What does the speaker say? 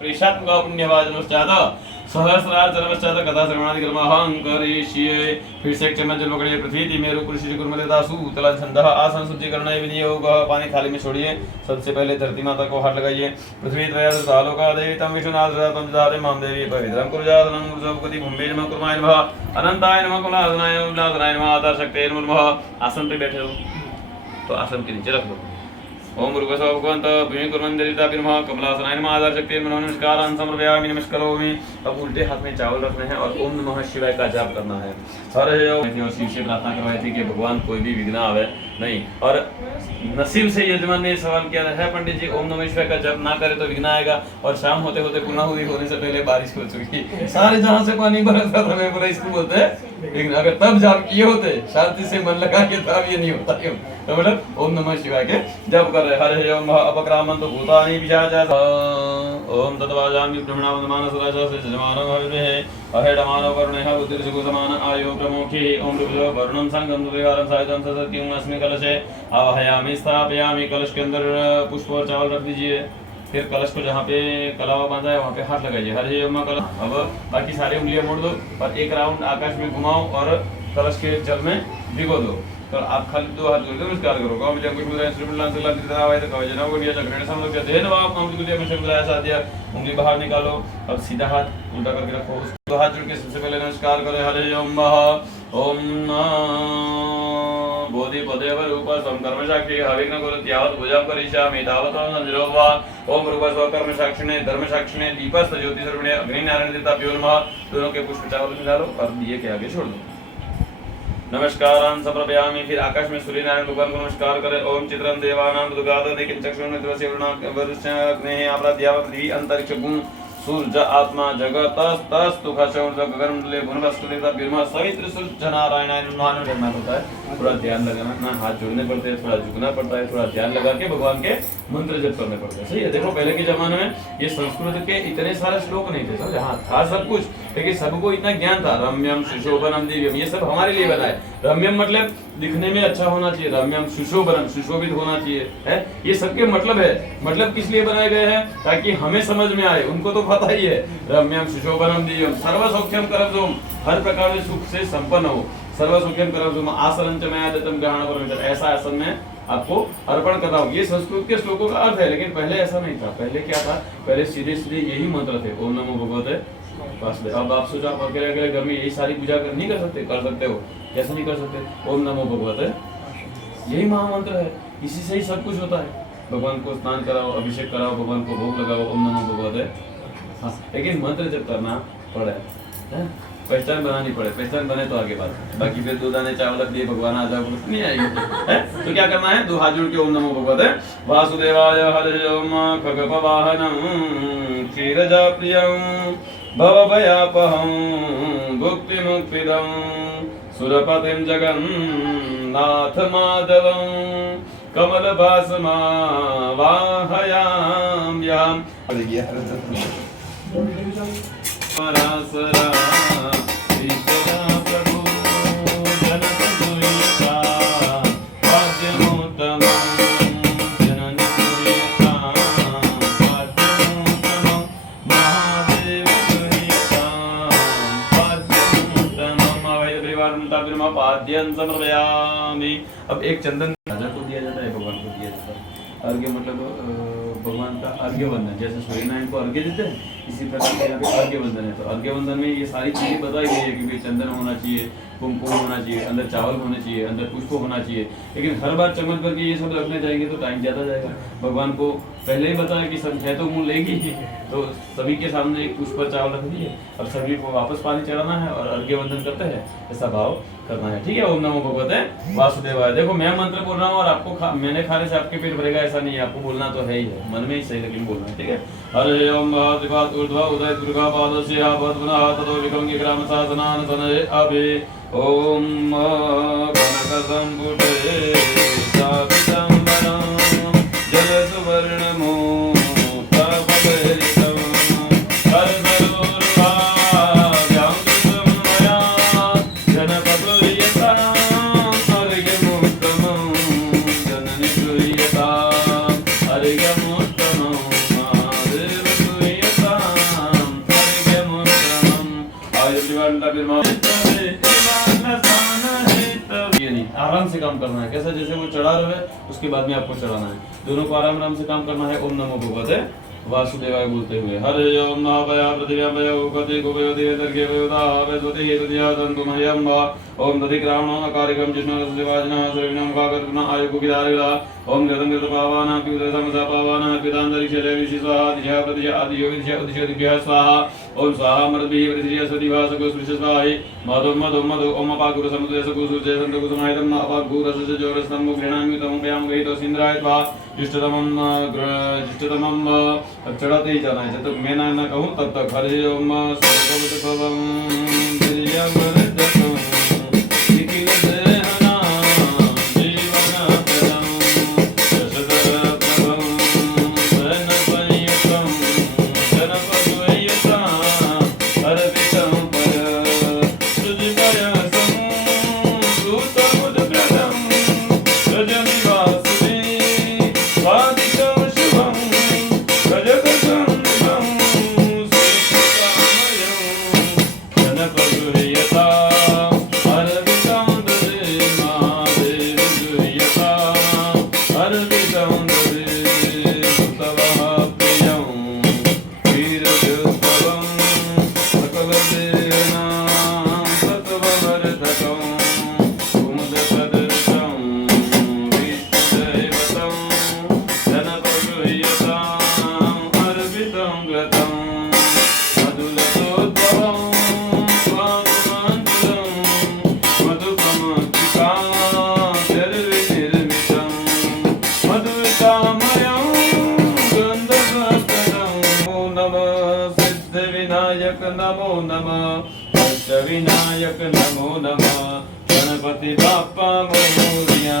प्रेषात्मक पुण्यवाचनश्चात सहस्रार जन्मश्चात कथा श्रवणादि कर्महं करिष्ये। फिर से एक चम्मच जल पकड़िए। पृथ्वी मेरु पुरुषि कुर्मते दासु तला छंदः आसन शुद्धिकरण विनियोग। पानी थाली में छोड़िए। सबसे पहले धरती माता को हाथ लगाइए। पृथ्वी त्रयादश आलोका देवी तम विष्णुनाथ तम जाते माम देवी पवित्रं कुरुजातनं गुरुजपति भूमे नमः कुर्माय नमः अनंताय नमः कुलाधनाय नमः आधार शक्ति नमः। आसन पे बैठे हो तो आसन के नीचे रख दो। ओम भूर्भुवः भगवन्त भूमि कुर्वन्दिता नमः कमलासनाय नमः आधार शक्ति नमः नमस्कारान् समर्पयामि नमस्करोमि। अब उल्टे हाथ में चावल रखने हैं और ओम नमः शिवाय का जाप करना है। हरे ओम। और शिव से प्रार्थना करवाई थी कि भगवान कोई भी विघ्न आवे नहीं। और नसीब से यजमान ने सवाल किया है पंडित जी ओम नमः शिवाय का जप ना करे तो विघ्न आएगा। और शाम होते होते पूर्णाहुति होने से पहले बारिश हो चुकी। सारे जहां से पानी बरसा था मैं पूरा इसको बोलते लेकिन अगर तब जाप किए होते शांति से मन लगा के तब ये नहीं होता। तो मतलब ओम नमः शिवाय के जप कर रहे। हरे ओम अपक्रामंत भूतानि पिशाच ओम तद्वाजामि ब्रह्मणावमानसराजा से जमानं हविर्भे अहेडमानो वरुणः बुद्धिर्सुगुसमान आयो प्रमुखे ओम रुद्र वरुणं संगम दुर्गारं सायतं सत्यं अस्मि कलशे आवाहयामि स्थापयामि। कलश के अंदर पुष्प और चावल रख दीजिए। फिर कलश को जहाँ पे कलावा बांधा है वहाँ पे हाथ लगाइए। हरे ओम कलश। अब बाकी सारी उंगलियां मोड़ दो और एक राउंड आकाश में घुमाओ और कलश के जल में भिगो दो। तो आप खाली दो हाथ जोड़कर नमस्कार करो। गांव में कुछ मुद्रा इंस्ट्रूमेंट से लाते दरावाय तो कवय जना को दिया चक्रण समझ के देन वाप हम को दिया में शब्द ऐसा दिया। उंगली बाहर निकालो। अब सीधा हाथ उल्टा करके रखो। दो हाथ जोड़ के सबसे पहले नमस्कार करें। हरे ओम ओम बोधि पदेव रूप संकर्म साक्षी हविघ्न कुरु यावत् भुजं करिष्यामि तावत् निरोवा। ओम रूप स्वकर्म साक्षिणे धर्म साक्षिणे दीपस्थ ज्योति सर्वणे अग्नि नारायण देवताभ्यो नमः। दोनों के पुष्प चावल मिला लो और दिए के आगे छोड़ दो। नमस्कारान् समर्पयामि। फिर आकाश में सूर्य नारायण भगवान को नमस्कार करें। ओम चित्रं देवानां दुर्गाद देकिं चक्षुं मित्रस्य वरुणः अपराध्या पृथ्वी अंतरिक्ष गुण सूर्य आत्मा जगत तस्तु खशौर गगनमंडले गुणवस्तुलिता बिरमा सवित्र सूर्य नारायणाय नमः करना होता है। थोड़ा ध्यान लगाना ना हाथ जोड़ने पड़ते हैं थोड़ा झुकना पड़ता है थोड़ा ध्यान लगा के भगवान के मंत्र जप करने पड़ते हैं। सही है। देखो पहले के जमाने में ये संस्कृत के इतने सारे श्लोक नहीं थे समझ। हाँ था सब कुछ लेकिन सबको इतना ज्ञान था। रम्यम सुशोभनम दिव्यम ये सब हमारे लिए बना है। रम्यम मतलब दिखने में अच्छा होना चाहिए। रम्यम सुशोभनम सुशोभित होना चाहिए है। ये सबके मतलब है। मतलब किस लिए बनाए गए हैं ताकि हमें समझ में आए। उनको तो पता ही है। रम्यम सुशोभनम दिव्यम सर्व सौख्यम करम हर प्रकार के सुख से संपन्न हो। सर्व सौख्यम करम आसनं च मया दत्तम ग्रहण करो। ऐसा आसन में आपको अर्पण करना हो। ये संस्कृत के श्लोकों का अर्थ है। लेकिन पहले ऐसा नहीं था। पहले क्या था पहले सीधे सीधे यही मंत्र थे ओम नमो भगवते वासुदेव। अब आप सोचो आप अकेले अकेले घर में यही सारी पूजा नहीं कर सकते हो। कैसे नहीं कर सकते। ओम नमो भगवते यही महामंत्र है। इसी से ही सब कुछ होता है। भगवान को स्नान कराओ अभिषेक कराओ भगवान को भोग लगाओ ओम नमो भगवते। हाँ लेकिन मंत्र जब करना पड़े पहचान बनानी पड़े। पहचान बने तो आगे बात। बाकी फिर दो दाने चावल रख दिए भगवान आ जाओ नहीं आएगी। तो क्या करना है दो हाथ जोड़ के ओम नमो भगवते वासुदेवाय। हरे ओम खगपवाहनं क्षीरजा प्रियं भवभयापहं भुक्तिमुक्तिदं सुरपतिं जगन्नाथ माधवं कमलभासमा वाहयाम्याम्। परासरा ईश्वरा प्रभु जनकपुरीता वाद्यमुत्तमं जननी पुरीता वाद्यमुत्तमं महादेवपुरीता वाद्यमुत्तमं अवैध परिवारं पाद्यं समर्पयामि। अब एक चंदन राजा को दिया जाता है भगवान को दिया जाता है। अर्घ्य मतलब भगवान का अर्घ्य वंदन। जैसे सूर्यनारायण को अर्घ्य देते हैं इसी प्रकार से यहाँ पे अर्घ्य वंदन है। तो अर्घ्य वंदन में ये सारी चीजें बताई गई है कि चंदन होना चाहिए कुमकुम होना चाहिए अंदर चावल होने चाहिए अंदर पुष्प होना चाहिए। लेकिन हर बार चमक करके ये सब रखने जाएंगे तो टाइम ज़्यादा जाएगा। भगवान को पहले ही बताया कि सब है तो मुँह लेगी ही। तो सभी के सामने एक पुष्प चावल रख दिए और सभी को वापस पानी चढ़ाना है और अर्घ्य वंदन करते हैं ऐसा भाव करना है। ठीक है। ओम नमो भगवते वासुदेवाय। देखो मैं मंत्र बोल रहा हूँ और आपको मैंने खाने से आपके पेट भरेगा ऐसा नहीं है। आपको बोलना तो है ही है मन में ही सही लेकिन बोलना है। ठीक है। हरे ओम ऊर्ध्वा उदय दुर्गा पादस्य भद्मना ततो विकंगी ग्राम साधनान सनये अभि ओम कनक संपुटे सावितंबरं जल सुवर्णमो ये नहीं, आराम से काम करना है। कैसा, जैसे वो चढ़ा रहे उसके बाद में आपको चढ़ाना है। दोनों को आराम आराम से काम करना है। ओम नमो भगवते वासुदेवाय बोलते हुए। हरे ओम नमः भया पृथिव्यां भया उपति कुबयो देवदर्गे भयोदा वैद्वते हेतुया तन्तुमयं वा ओम दधिक्रामणो नकारिकं जिष्णुरसदेवाजनः सर्विणं वागतुना आयुकुकिदारिला ओम गतं गतपावानां पितृसमसापावानां पितान्तरिक्षले विशिस्वाहा दिशा प्रतिशा आदियो विदिशा उदिशदिभ्यः स्वाहा ओम स्वाहा मृद्भिः वृद्धिः सदिवासको स्पृशस्वाहि मधु मधु मधु ओम अपागुरसमुद्रसकुसुर्जय सन्तकुसुमायितं अपागुरसस्य जोरस्तं गृह्णामि तं व्यां गहितो सिन्द्राय त्वा इष्टतमं अब चढ़ाते ही जाना है। जब तक मैं ना कहूँ तब तक। हरि ओम सर्वभूतभवं प्रियवरदतं निखिलदेहना जीवनप्रदं शशधरप्रभं शयनसंयुतं जनपद्वयता अर्पितं सुजिपयसं सूतमुद्ग्रदं रजनिवासुदे स्वादितं शुभं नमो नमः विनायक नमो नमः गणपति बाप्पा मोरया।